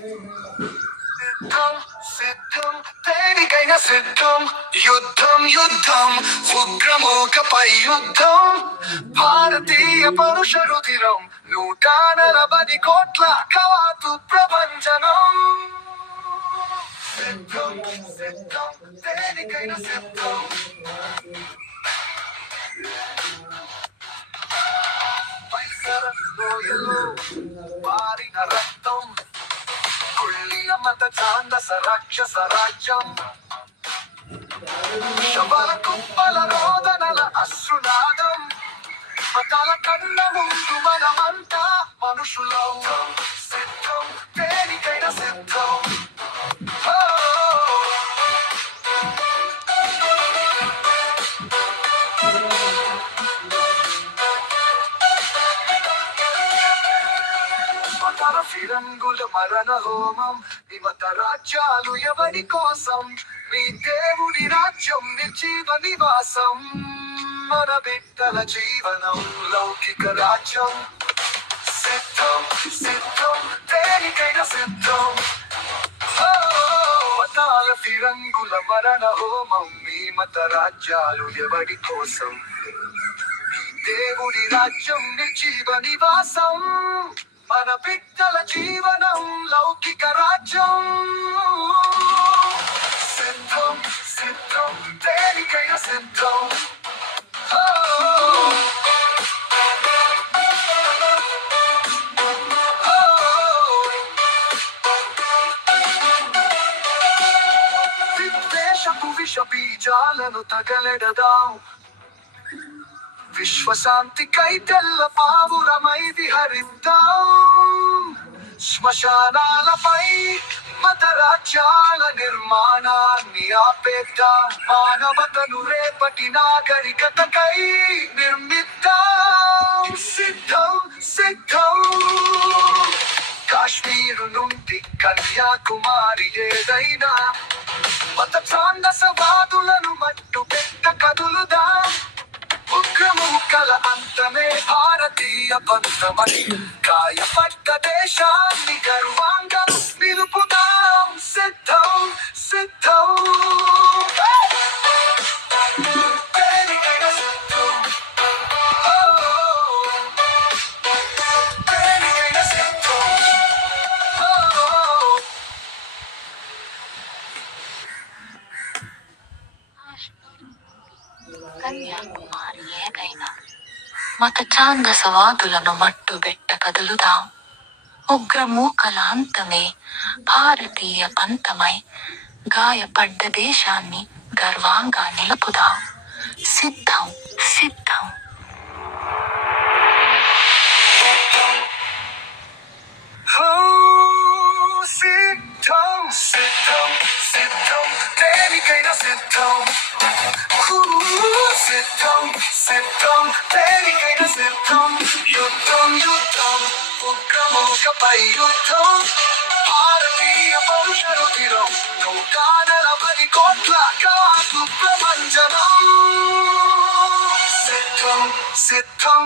సిద్ధం సిద్ధం దేనికైనా సిద్ధం. యుద్ధం యుద్ధం ఉగ్రమూకపై యుద్ధం భారతీయ పరుష రుధిరం నూట నలభై కోట్ల కవాతు ప్రపంచనం. సిద్ధం సిద్ధం దేనికైనా సిద్ధం. పైసర పారిన రక్తం. మత ఛాందస రాక్షస రాజ్యం. శబల కుప్పల రోదనల అశ్రునాదం. మతాల కన్న ముందు మనమంతా మనుషులం. మతర ఫిరంగుల మరణ హోమం విమత రాజ్యాలు ఎవరి కోసం మీ దేవుడి రాజ్యం నిర్జీవ నివాసం. మన బిడ్డల జీవనం లౌకిక రాజ్యం. సిద్ధం సిద్ధం దేనికైనా సిద్ధం. మతాల ఫిరంగుల మరణ హోమం మీ మత రాజ్యాలు ఎవరి కోసం మీ దేవుడి రాజ్యం నిర్జీవ నివాసం. మన బిడ్డల జీవనం లౌకిక రాజ్యం సిద్ధం సిద్ధం దేనికైనా సిద్ధం ఓ! విష బీజాలను తగలెడదాం విశ్వశాంతికై తెల్ల పావురమై విహరిద్దాం శ్మశానాలపై మతరాజ్యాల నిర్మాణాన్ని ఆపేద్దాం. మానవతను రేపటి నాగరికతకై నిర్మిద్దాం. సిద్ధం సిద్ధం. కాశ్మీరు నుండి కన్యాకుమారి ఏదైనా మత చాందసభ గాయపడ్డ దేశాన్ని గర్వంగా నిలుపుదాం సిద్ధం సిద్ధం దేనికైనా సిద్ధం. ఓ! దేనికైనా సిద్ధం. ఓ! కన్యాకుమారి ఏదైనా మత ఛాందసవాదులను మట్టుబెట్ట కదులుదాం ఉగ్రమూకలాంతమే భారతీయ పంతమై గాయపడ్డ దేశాన్ని గర్వంగా నిలుపుదాం సిద్ధం సిద్ధం సిద్ధం సిద్ధం సిద్ధం దేనికైనా సిద్ధం సిద్ధం దేనికైనా సిద్ధం యుద్ధం యుద్ధం ఉగ్రమోషపై యుద్ధం భారతీయ పౌరుషరు తిరం నూట నలభై కోట్ల కాసు ప్రపంచనం సిద్ధం సిద్ధం